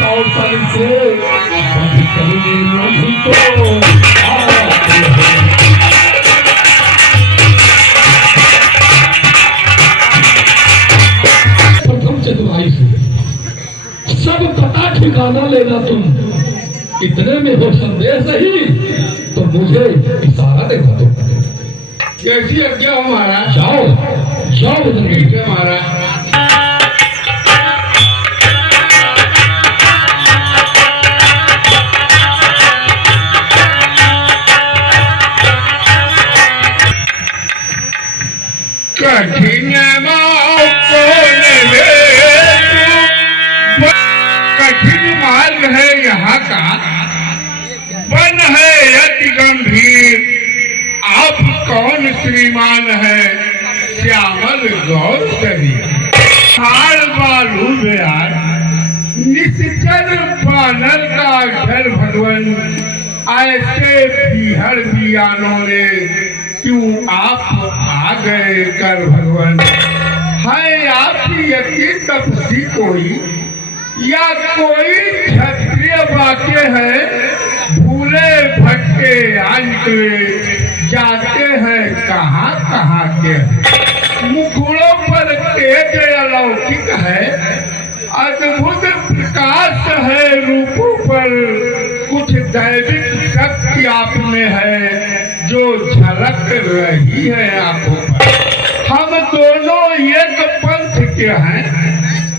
कौशल से वध करेंगे नहीं तो प्रथम चतुराई से सब पता ठिकाना लेना तुम इतने में हो संदेश ही तो मुझे इशारा देगा तुम कैसी आज्ञा हो महाराज? जाओ जाओ ठीक है महाराज। कठिन कठिन मार्ग है यहाँ का, वन है अति गंभीर। आप कौन श्रीमान है श्यामल गौर शरीर। हाल बालू बेयार निश्चर बानर का घर भगवन, ऐसे बिहड़ बियानों ने क्यों आप आ गए कर भगवन। है आपकी यकीन तपसी कोई या कोई क्षत्रिय वाक्य है, भूले भटके आज जाते हैं कहाँ कहाँ के। मुखड़ों पर तेज अलौकिक है, अद्भुत प्रकाश है रूपों पर, कुछ दैविक शक्ति आप में है जो झलक रही है आंखों पर। हम दोनों एक पंथ के हैं,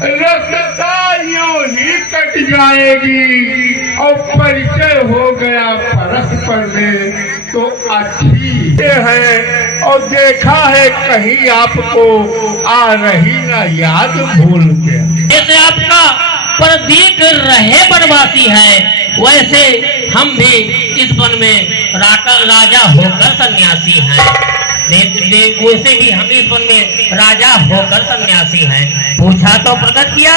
रास्ता यूं ही कट जाएगी और परिचय हो गया परस्पर में तो अच्छी है। और देखा है कहीं आपको आ रही ना याद भूल के। जैसे आपका प्रदीप रहे वनवासी है, वैसे हम भी इस वन में राजा होकर सन्यासी हैं। वैसे भी हम इस वन में राजा होकर सन्यासी हैं। पूछा तो प्रकट किया,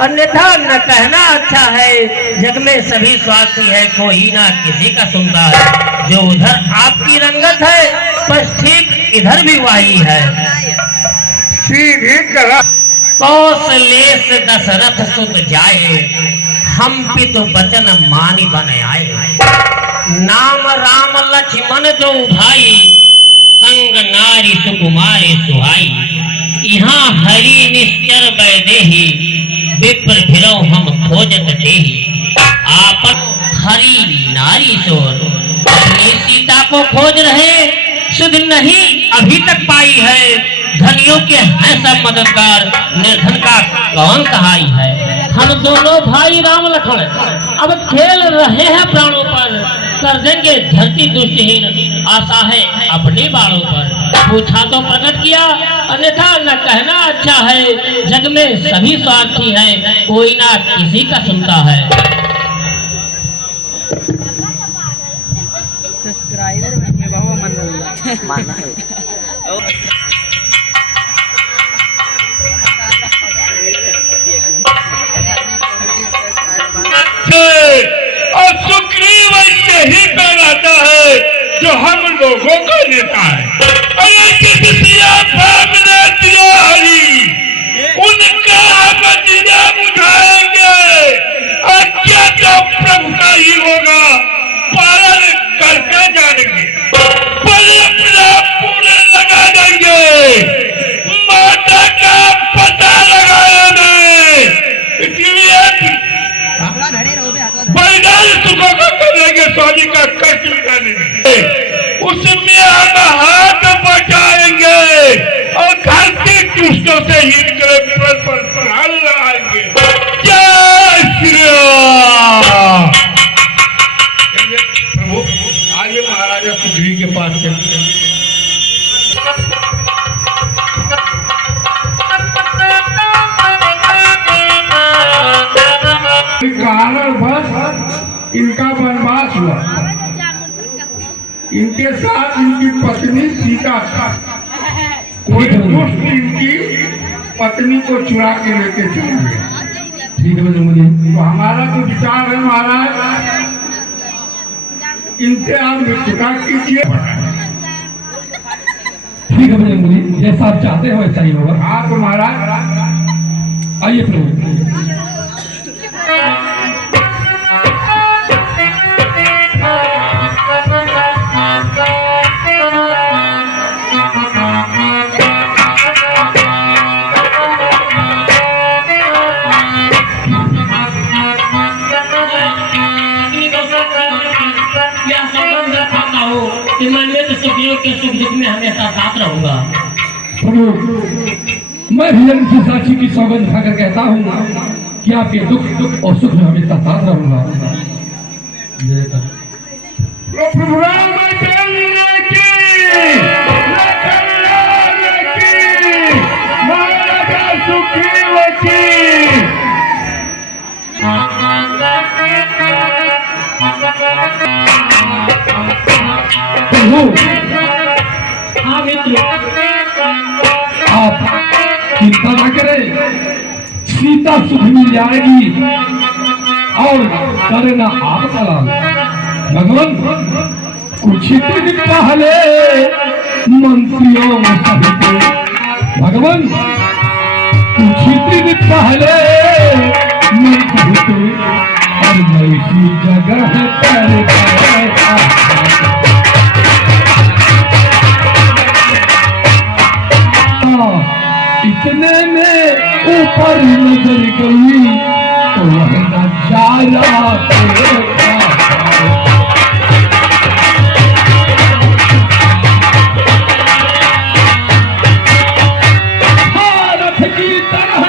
अन्यथा न कहना अच्छा है। जग में सभी स्वार्थी है, कोई ना किसी का सुनता है। जो उधर आपकी रंगत है, बस ठीक इधर भी वही है। सीधी करा कौशलेश दशरथ सुत जाए, हम पितु बचन मानी बन आए। नाम राम लक्ष्मण दो भाई, संग नारी सुकुमारी सुहाई। यहाँ हरि निश्चर वैदेही, विप्र फिरौ हम खोजत देही। आपन हरि नारी सोर, अपनी सीता को खोज रहे, सुध नहीं अभी तक पाई है। धनियों के हैं सब मददगार, निर्धन का कौन सहाय है। हम दोनों भाई राम लखन अब खेल रहे हैं प्राणों पर, कर देंगे धरती दुष्टहीन, आशा है अपनी बाणों पर। पूछा तो प्रकट किया, अन्यथा न कहना अच्छा है। जग में सभी स्वार्थी हैं, कोई ना किसी का सुनता है। सब्सक्राइबर में बहुत मन माना है। और सुग्रीव ऐसे ही कहलाता है जो हम लोगों का नेता है। अरे किसिया सामने दिया हरी, उनका हम दिया बुझाएंगे। क्या क्या प्रभु का ही होगा, पालन करके जानेंगे। पूरे लगा देंगे, माता का पता लगाया नहीं। इसलिए बलिदान सुखों को करेंगे, स्वामी का कष्ट मिटाने में। उसमें हम हाथ बचाएंगे और घर के दुष्टों से हित कर पर हल लगाएंगे। जय श्री राम। प्रभु आइए महाराजा सुग्रीव के पास चलते हैं। कारण बस इनका वनवास हुआ, इनके साथ इनकी पत्नी सीता था। कोई दुष्ट इनकी पत्नी को चुरा के लेके चल गया। ठीक है मुझे तो हमारा तो विचार है महाराज, इनसे आप निष्ठा कीजिए। ठीक है मुझे जैसा आप चाहते हो वैसा ही होगा। आप महाराज आइए प्रभु। प्रभु, मैं हिरण की साक्षी की सौगंध खाकर कहता हूँ कि आपके दुख और सुख में हमेशा साथ रहूंगा। प्रभु रामचंद्र की, लखनलाल की, महाराजा सुग्रीव की। प्रभु, हाँ मित्र, आप चिंता न करें, सीता सुख मिल जाएगी और करेगा आपका लाल। भगवान, कुछ ही दिन पहले मंत्रियों सहित, भगवान कुछ ही दिन पहले मंत्री सहित और ऐसी जगह पर इतने में ऊपर नजर गई तो वह नजारा भारत की तरह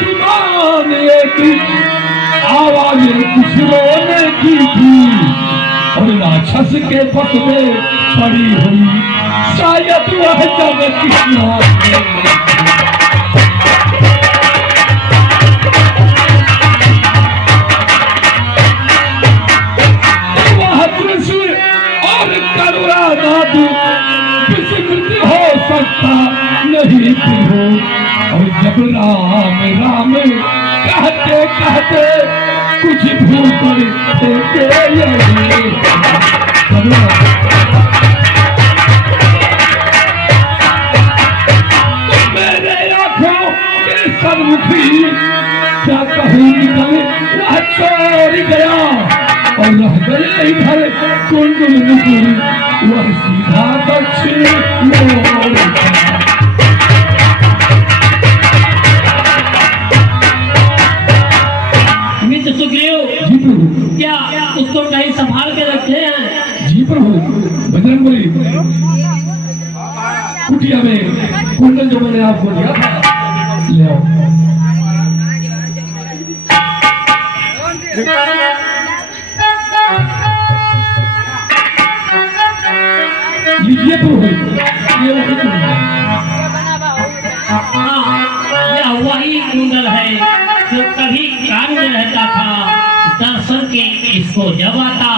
विमान एक आवाजें कुछ रोने की थी और राक्षस के पथ में पड़ी हुई शायद वह जगत कितना विस्मृत हो सकता नहीं हो। और जब राम राम कहते कहते कुछ भूल मेरे आंखों के सन्मुखी क्या कहूँ निकल वह चोर गया और रह गए इधर कुंडल मुकुल वह सीधा दक्षिण मोड़। मित्र सुग्रीव, जी प्रभु। क्या उसको कहीं संभाल के रखे हैं? जी प्रभु, बजरंगबली कुटिया में कुंडल जो मैंने आपको दिया था ले आओ। लीजिए प्रभु, ये वही कुंडल है। हाँ, यह वही कुंडल है जो कभी कान में रहता था। दर्शन के इसको जब आता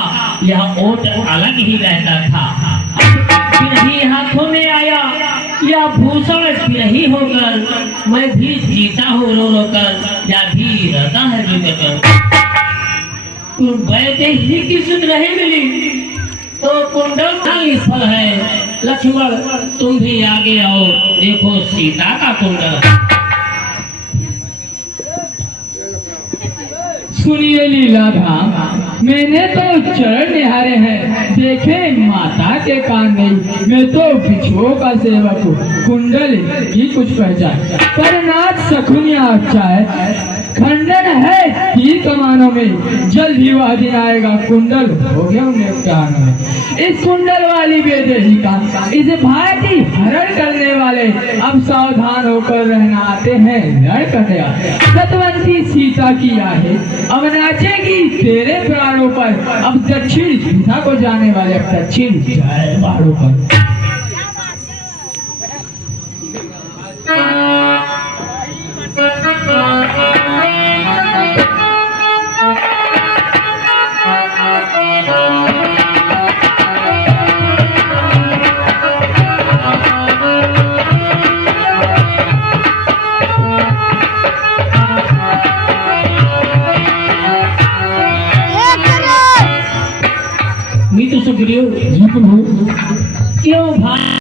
यह ओट अलग ही रहता था। फिर ही हाथों में आया यह भूषण, फिर ही होकर मैं भी जीता हूँ रो रो कर, या भी रहता है रुक कर। तुम बैठे ही की सुध नहीं मिली तो कुंडल निष्फल है। लक्ष्मण, तुम भी आगे आओ, देखो सीता का कुंडल। सुनिए लीलाधाम, मैंने तो चरण निहारे हैं, देखे माता के कान नहीं। मैं तो बिछुओं का सेवक हूँ, कुंडल की कुछ पहचान। पर नाथ सखुनिया अच्छा है, खंडन है तीर कमानों में, जल्द ही वह दिन आएगा कुंडल हो गया उन्हें कान में। इस कुंडल वाली बेदेही का इस भांति हरण करने वाले अब सावधान होकर रहना आते हैं, लड़ करने आते। सतवंती सीता की आहे अब नाचेगी तेरे प्राणों पर, अब दक्षिण दिशा को जाने वाले अब दक्षिण जाए पहाड़ों पर। सुग्रीव, जी प्रभु। क्यों भाई